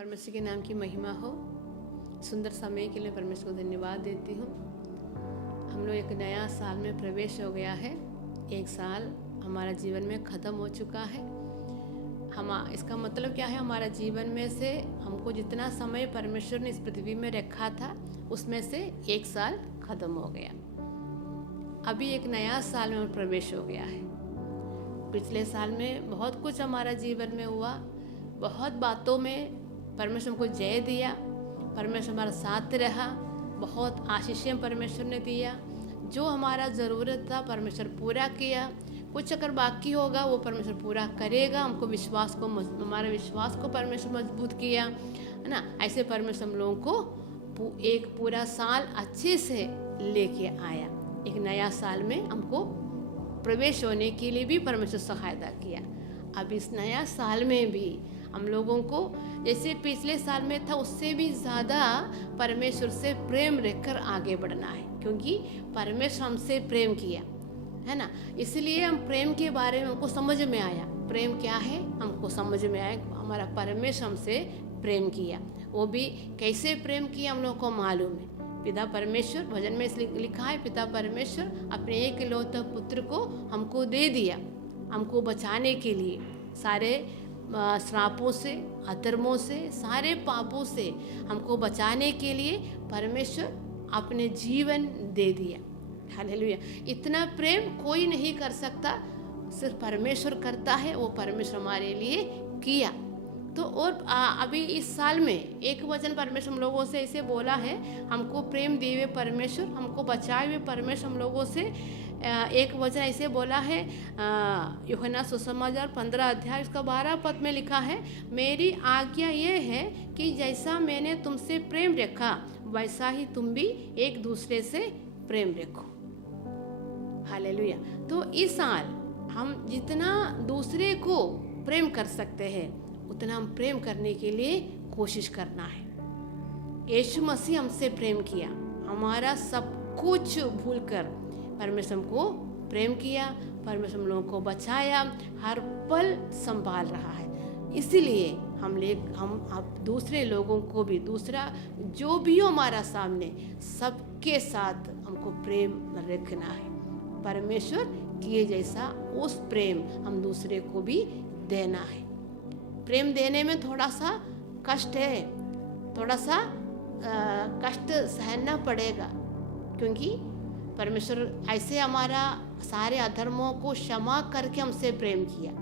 परमेश्वर के नाम की महिमा हो। सुंदर समय के लिए परमेश्वर को धन्यवाद देती हूँ। हम लोग एक नया साल में प्रवेश हो गया है। एक साल हमारा जीवन में ख़त्म हो चुका है। इसका मतलब क्या है, हमारा जीवन में से हमको जितना समय परमेश्वर ने इस पृथ्वी में रखा था उसमें से एक साल ख़त्म हो गया। अभी एक नया साल में प्रवेश हो गया है। पिछले साल में बहुत कुछ हमारा जीवन में हुआ, बहुत बातों में परमेश्वर को जय दिया, परमेश्वर हमारा साथ रहा, बहुत आशीषें परमेश्वर ने दिया। जो हमारा ज़रूरत था परमेश्वर पूरा किया। कुछ अगर बाकी होगा वो परमेश्वर पूरा करेगा। हमको हमारे विश्वास को परमेश्वर मजबूत किया, है ना। ऐसे परमेश्वर हम लोगों को एक पूरा साल अच्छे से लेके आया। एक नया साल में हमको प्रवेश होने के लिए भी परमेश्वर सहायता किया। अब इस नया साल में भी हम लोगों को जैसे पिछले साल में था उससे भी ज़्यादा परमेश्वर से प्रेम रखकर आगे बढ़ना है, क्योंकि परमेश्वर हमसे प्रेम किया, है ना। इसलिए हम प्रेम के बारे में हमको समझ में आया। प्रेम क्या है हमको समझ में आया। हमारा परमेश्वर हमसे प्रेम किया, वो भी कैसे प्रेम किया हम लोग को मालूम है। पिता परमेश्वर, भजन में इसलिए लिखा है, पिता परमेश्वर अपने एकलौते पुत्र को हमको दे दिया, हमको बचाने के लिए, सारे श्रापों से, अधर्मों से, सारे पापों से हमको बचाने के लिए परमेश्वर अपने जीवन दे दिया। हालेलुया। इतना प्रेम कोई नहीं कर सकता, सिर्फ परमेश्वर करता है। वो परमेश्वर हमारे लिए किया। तो और अभी इस साल में एक वचन परमेश्वर हम लोगों से ऐसे बोला है, हमको प्रेम दिए हुए परमेश्वर, हमको बचाए हुए परमेश्वर हम लोगों से एक वचन ऐसे बोला है। यूहन्ना सुसमाचार 15 अध्याय उसका 12 पद में लिखा है, मेरी आज्ञा ये है कि जैसा मैंने तुमसे प्रेम रखा वैसा ही तुम भी एक दूसरे से प्रेम रखो। हालेलुया। तो इस साल हम जितना दूसरे को प्रेम कर सकते हैं उतना हम प्रेम करने के लिए कोशिश करना है। यीशु मसीह हमसे प्रेम किया, हमारा सब कुछ भूलकर परमेश्वर हमको प्रेम किया, परमेश्वर हम लोगों को बचाया, हर पल संभाल रहा है। इसीलिए हम अब दूसरे लोगों को भी, दूसरा जो भी हो हमारा सामने, सबके साथ हमको प्रेम रखना है। परमेश्वर किए जैसा उस प्रेम हम दूसरे को भी देना है। प्रेम देने में थोड़ा सा कष्ट है, थोड़ा सा कष्ट सहना पड़ेगा, क्योंकि परमेश्वर ऐसे हमारा सारे अधर्मों को क्षमा करके हमसे प्रेम किया।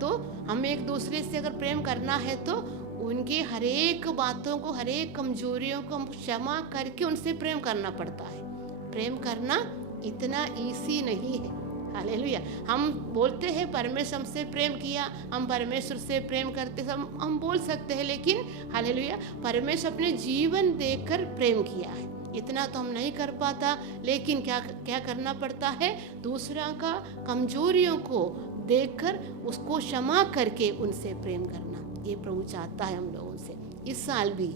तो हम एक दूसरे से अगर प्रेम करना है तो उनकी हर एक बातों को, हर एक कमजोरियों को हम क्षमा करके उनसे प्रेम करना पड़ता है। प्रेम करना इतना ईजी नहीं है। हालेलुया। हम बोलते हैं परमेश्वर हमसे प्रेम किया, हम परमेश्वर से प्रेम करते, हम बोल सकते हैं, लेकिन हालेलुया परमेश्वर अपने जीवन देकर प्रेम किया है। इतना तो हम नहीं कर पाता, लेकिन क्या करना पड़ता है, दूसरा का कमजोरियों को देखकर उसको क्षमा करके उनसे प्रेम करना। ये प्रभु चाहता है हम लोगों से। इस साल भी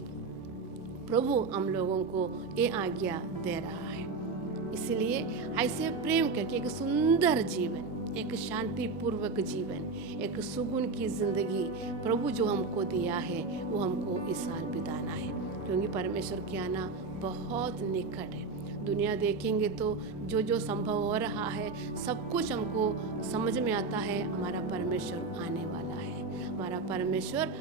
प्रभु हम लोगों को ये आज्ञा दे रहा है। इसलिए ऐसे प्रेम करके एक सुंदर जीवन, एक शांतिपूर्वक जीवन, एक सुकून की जिंदगी प्रभु जो हमको दिया है वो हमको इस साल बिताना है, क्योंकि परमेश्वर के आना बहुत निकट है। दुनिया देखेंगे तो जो संभव हो रहा है सब कुछ हमको समझ में आता है। हमारा परमेश्वर आने वाला है, हमारा परमेश्वर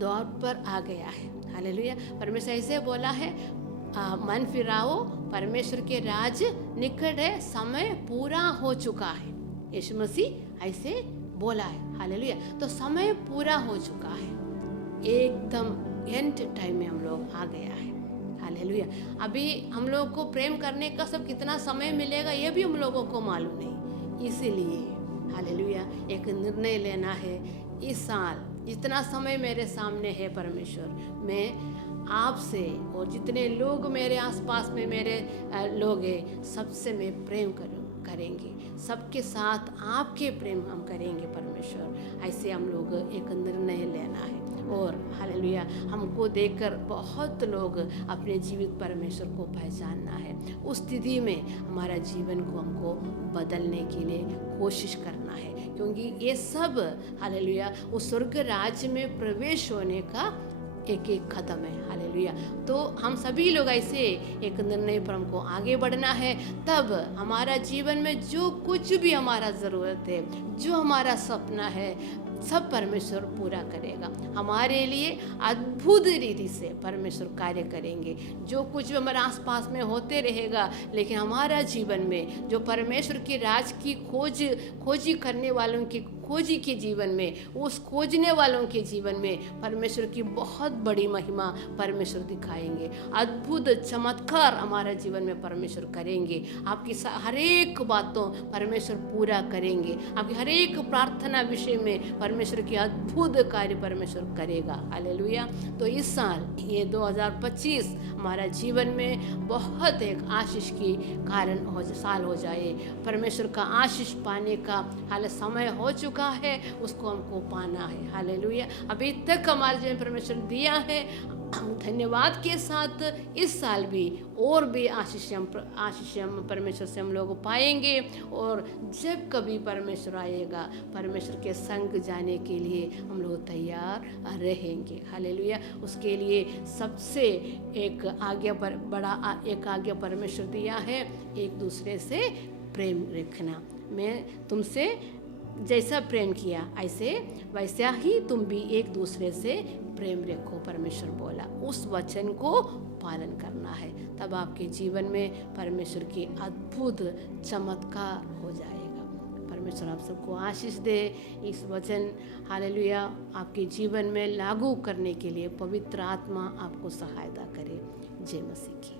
दौर पर आ गया है। हालेलुया। परमेश्वर ऐसे बोला है, मन फिराओ, परमेश्वर के राज निकट है, समय पूरा हो चुका है। यीशु मसीह ऐसे बोला है। हालेलुया। तो समय पूरा हो चुका है, एकदम एंड टाइम में हम लोग आ गया है। हालेलुया। अभी हम लोग को प्रेम करने का सब कितना समय मिलेगा ये भी हम लोगों को मालूम नहीं। इसीलिए हालेलुया एक निर्णय लेना है। इस साल जितना समय मेरे सामने है परमेश्वर, मैं आपसे और जितने लोग मेरे आसपास में मेरे लोग हैं सबसे मैं प्रेम करेंगे, सबके साथ आपके प्रेम हम करेंगे परमेश्वर। ऐसे हम लोग एक निर्णय लेना है। और हालेलुया हमको देखकर बहुत लोग अपने जीवित परमेश्वर को पहचानना है। उस स्थिति में हमारा जीवन को हमको बदलने के लिए कोशिश करना है, क्योंकि ये सब हालेलुया उस स्वर्ग राज्य में प्रवेश होने का एक एक कदम है। हालेलुया। तो हम सभी लोग ऐसे एक निर्णय पर हमको आगे बढ़ना है, तब हमारा जीवन में जो कुछ भी हमारा ज़रूरत है, जो हमारा सपना है, सब परमेश्वर पूरा करेगा। हमारे लिए अद्भुत रीति से परमेश्वर कार्य करेंगे। जो कुछ भी हमारे आसपास में होते रहेगा, लेकिन हमारा जीवन में जो परमेश्वर के राज की खोजी करने वालों की खोजी के जीवन में, उस खोजने वालों के जीवन में परमेश्वर की बहुत बड़ी महिमा परमेश्वर दिखाएंगे। अद्भुत चमत्कार हमारा जीवन में परमेश्वर करेंगे। आपकी हर एक बातों परमेश्वर पूरा करेंगे। आपकी हर एक प्रार्थना विषय में परमेश्वर की अद्भुत कार्य परमेश्वर करेगा। हालेलुया। तो इस साल ये 2025 हमारा जीवन में बहुत एक आशीष की कारण साल हो जाए। परमेश्वर का आशीष पाने का हाल समय हो चुका है, उसको हमको पाना है। हालेलुया। अभी तक हमारे जीवन परमेश्वर दिया है, धन्यवाद के साथ इस साल भी और भी आशीष हम परमेश्वर से हम लोग पाएंगे। और जब कभी परमेश्वर आएगा, परमेश्वर के संग जाने के लिए हम लोग तैयार रहेंगे। हालेलुया। उसके लिए सबसे एक आज्ञा परमेश्वर दिया है, एक दूसरे से प्रेम रखना। मैं तुमसे जैसा प्रेम किया वैसा ही तुम भी एक दूसरे से प्रेम रखो, परमेश्वर बोला। उस वचन को पालन करना है, तब आपके जीवन में परमेश्वर की अद्भुत चमत्कार हो जाएगा। परमेश्वर आप सबको आशीष दे। इस वचन हालेलुया आपके जीवन में लागू करने के लिए पवित्र आत्मा आपको सहायता करे। जय मसीह की।